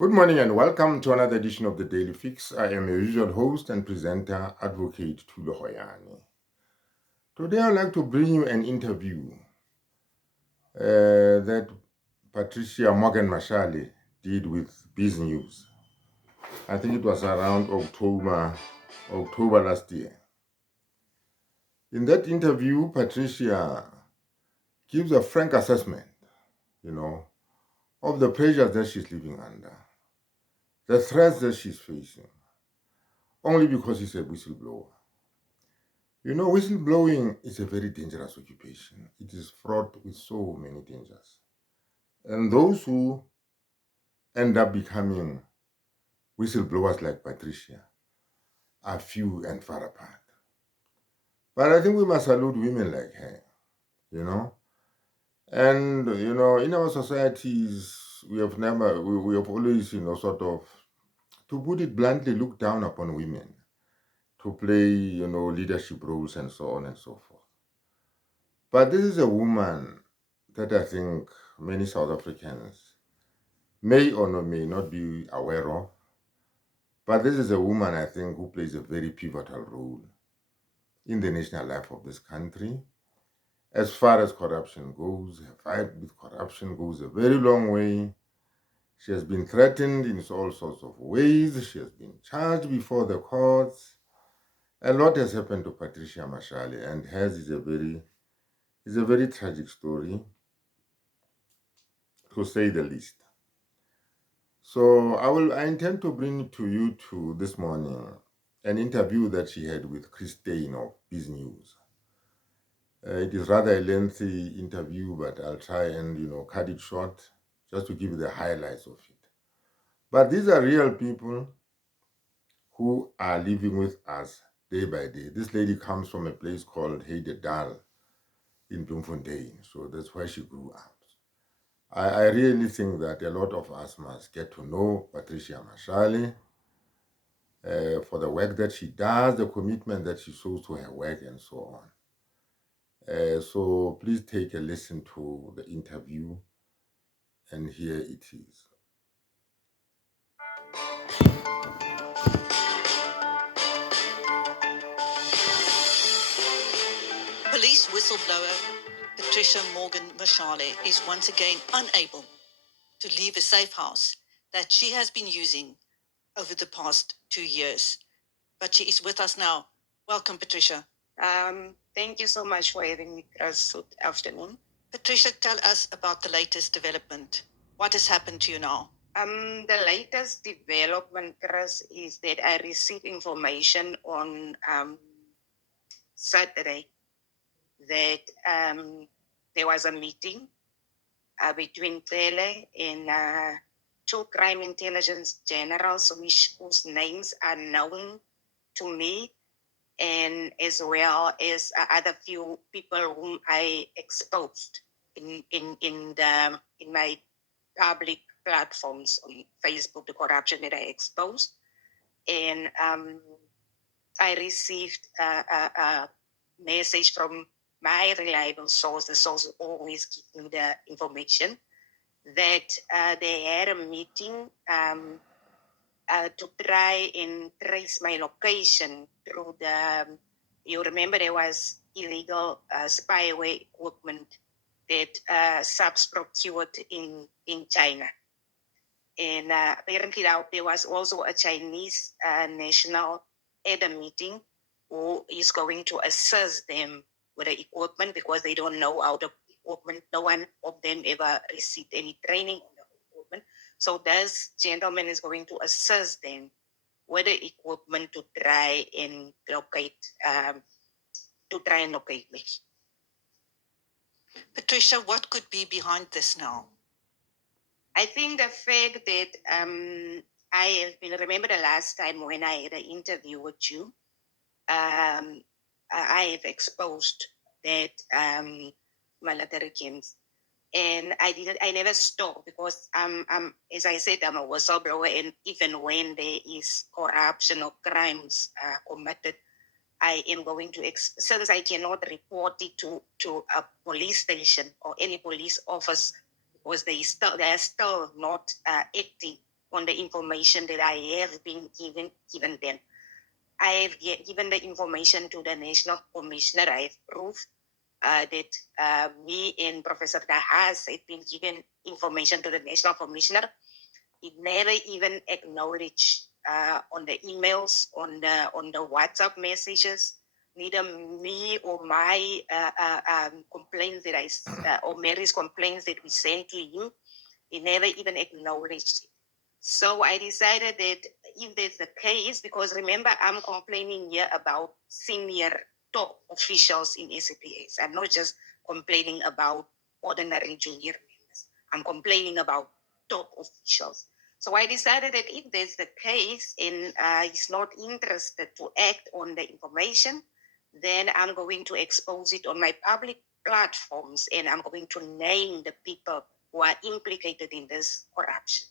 Good morning and welcome to another edition of the Daily Fix. I am your usual host and presenter, Advocate Tulo Hoyani. Today I'd like to bring you an interview that Patricia Morgan Mashale did with Biz News. I think it was around October last year. In that interview, Patricia gives a frank assessment, of the pressures that she's living under, the threats that she's facing, only because she's a whistleblower. Whistleblowing is a very dangerous occupation. It is fraught with so many dangers. And those who end up becoming whistleblowers like Patricia are few and far apart. But I think we must salute women like her, you know. And, in our societies, we have always, to put it bluntly, looked down upon women to play, leadership roles and so on and so forth. But this is a woman that I think many South Africans may or may not be aware of. But this is a woman, I think, who plays a very pivotal role in the national life of this country. As far as corruption goes, her fight with corruption goes a very long way. She has been threatened in all sorts of ways. She has been charged before the courts. A lot has happened to Patricia Mashale, and hers is a very tragic story, to say the least. So I intend to bring to you to this morning an interview that she had with Chris Stein of Biz News. It is rather a lengthy interview, but I'll try and cut it short just to give you the highlights of it. But these are real people who are living with us day by day. This lady comes from a place called Heidedal in Bloemfontein, so that's where she grew up. I really think that a lot of us must get to know Patricia Mashale for the work that she does, the commitment that she shows to her work, and so on. So please take a listen to the interview, and here it is. Police whistleblower Patricia Morgan Mashale is once again unable to leave a safe house that she has been using over the past 2 years. But she is with us now. Welcome, Patricia. Thank you so much for having me this afternoon. Patricia, tell us about the latest development. What has happened to you now? The latest development, Chris, is that I received information on Saturday that there was a meeting between Tele and two crime intelligence generals, whose names are known to me, and as well as other few people whom I exposed in my public platforms on Facebook, the corruption that I exposed. And I received a message from my reliable source. The source always gives me the information that they had a meeting to try and trace my location through you remember there was illegal spyware equipment that subs procured in China. And apparently there was also a Chinese national at a meeting who is going to assist them with the equipment because they don't know how the equipment, no one of them ever received any training on the equipment. So this gentleman is going to assist them with the equipment to try and locate me. Patricia, what could be behind this now? I think the fact that I have been, remember the last time when I had an interview with you, I have exposed that military camps. And I never stopped because as I said, I'm a whistleblower, and even when there is corruption or crimes committed, I am going to, since I cannot report it to a police station or any police office because they are still not acting on the information that I have been given them. I have given the information to the National Commissioner. I have proof that me and Professor Dahas have been given information to the National Commissioner. It never even acknowledged on the emails, on the WhatsApp messages, neither me or my complaints that or Mary's complaints that we sent to him. He never even acknowledged it. So I decided that if that's the case, because remember, I'm complaining here about senior top officials in SAPS. I'm not just complaining about ordinary junior members. I'm complaining about top officials. So I decided that if that's the case and he's not interested to act on the information, then I'm going to expose it on my public platforms and I'm going to name the people who are implicated in this corruption.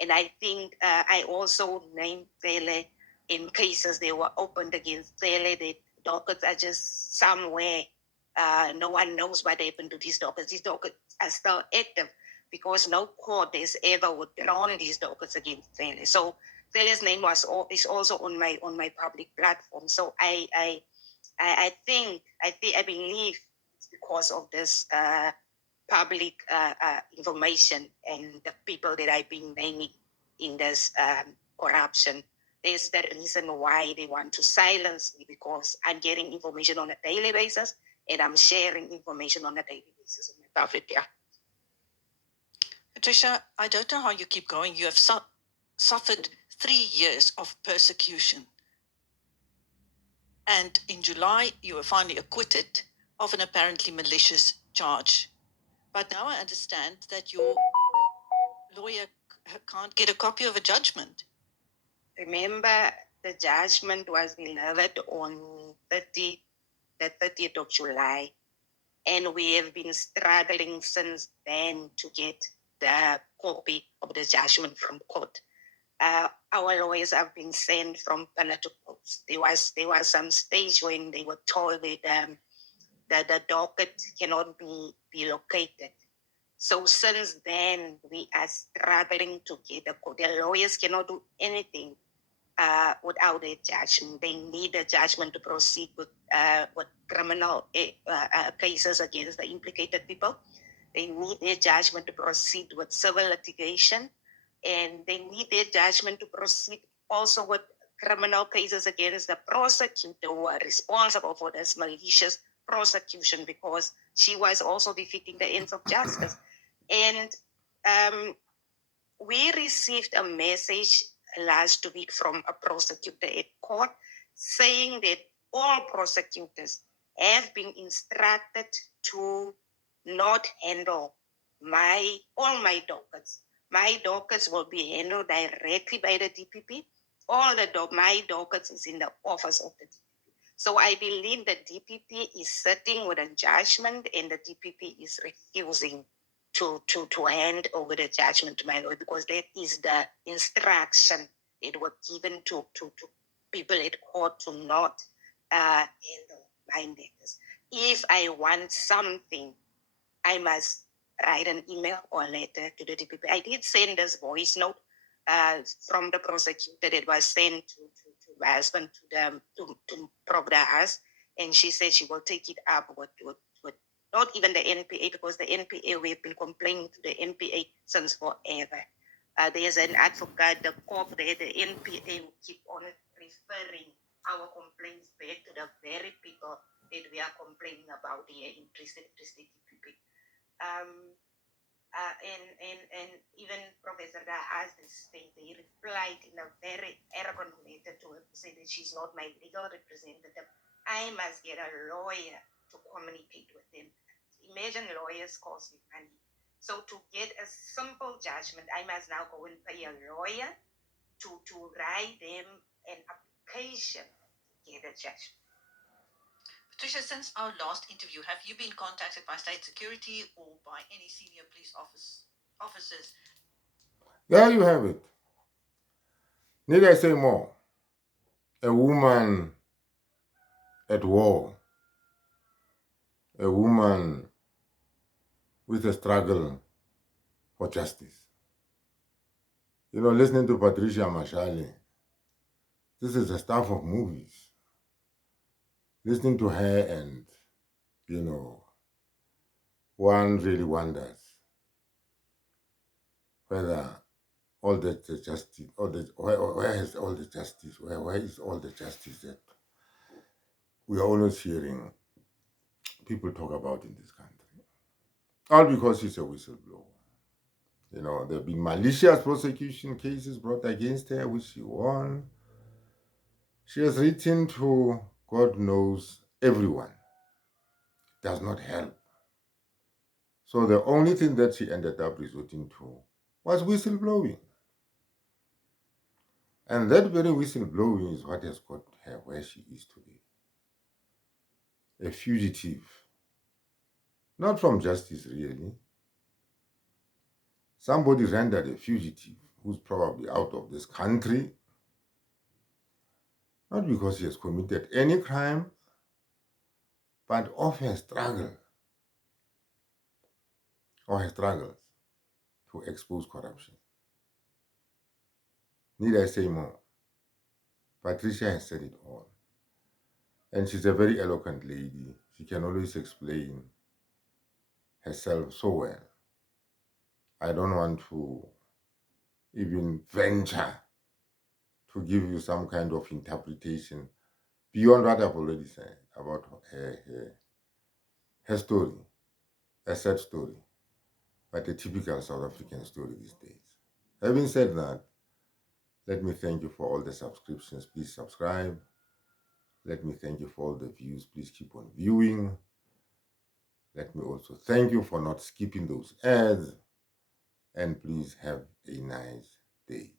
And I think I also named Tele in cases they were opened against Tele. The dockets are just somewhere. No one knows what happened to these dockets. These dockets are still active because no court has ever withdrawn these dockets against Tele. So Tele's name is also on my public platform. So I believe it's because of this public information and the people that I've been naming in this corruption. There's the reason why they want to silence me, because I'm getting information on a daily basis and I'm sharing information on a daily basis on my public. Yeah. Patricia, I don't know how you keep going. You have suffered 3 years of persecution. And in July, you were finally acquitted of an apparently malicious charge. But now I understand that your lawyer can't get a copy of a judgment. Remember, the judgment was delivered on the 30th of July, and we have been struggling since then to get the copy of the judgment from court. Our lawyers have been sent from pillar to post. There was some stage when they were told that the docket cannot be located. So since then, we are struggling to get the court. The lawyers cannot do anything without a judgment. They need a judgment to proceed with criminal cases against the implicated people. They need a judgment to proceed with civil litigation, and they need a judgment to proceed also with criminal cases against the prosecutor who are responsible for this malicious prosecution, because she was also defeating the ends of justice. And we received a message last week from a prosecutor at court saying that all prosecutors have been instructed to not handle all my dockets. My dockets will be handled directly by the DPP. My dockets is in the office of the DPP. So I believe the DPP is sitting with a judgment and the DPP is refusing to hand over the judgment to my lawyer, because that is the instruction that were given to people at court to not handle my matters. If I want something, I must write an email or letter to the DPP. I did send this voice note from the prosecutor that was sent to my husband, to Prof. Dahas, and she said she will take it up with not even the NPA, because the NPA, we've been complaining to the NPA since forever. There's an advocate, the court there, the NPA will keep on referring our complaints back to the very people that we are complaining about here in Tristan DPP. And even Professor Dahas, they replied in a very arrogant letter to her to say that she's not my legal representative. I must get a lawyer to communicate with them. Imagine lawyers cost me money. So to get a simple judgment, I must now go and pay a lawyer to write them an application to get a judgment. Patricia, since our last interview, have you been contacted by state security or by any senior police officers? There you have it. Need I say more? A woman at war, a woman with a struggle for justice. You know, listening to Patricia Mashale, this is the stuff of movies. Listening to her and, you know, one really wonders whether all the justice, where is all the justice? Where is all the justice that we are always hearing people talk about in this country? All because she's a whistleblower. You know, there have been malicious prosecution cases brought against her, which she won. She has written to God knows everyone. Does not help. So the only thing that she ended up resorting to was whistleblowing. And that very whistleblowing is what has got her where she is today. A fugitive. Not from justice, really. Somebody rendered a fugitive who's probably out of this country, not because he has committed any crime, but of her struggle or her struggles to expose corruption. Need I say more? Patricia has said it all. And she's a very eloquent lady. She can always explain herself so well. I don't want to even venture to give you some kind of interpretation beyond what I've already said about her story, a sad story, but a typical South African story these days. Having said that, let me thank you for all the subscriptions. Please subscribe. Let me thank you for all the views. Please keep on viewing. Let me also thank you for not skipping those ads. And please have a nice day.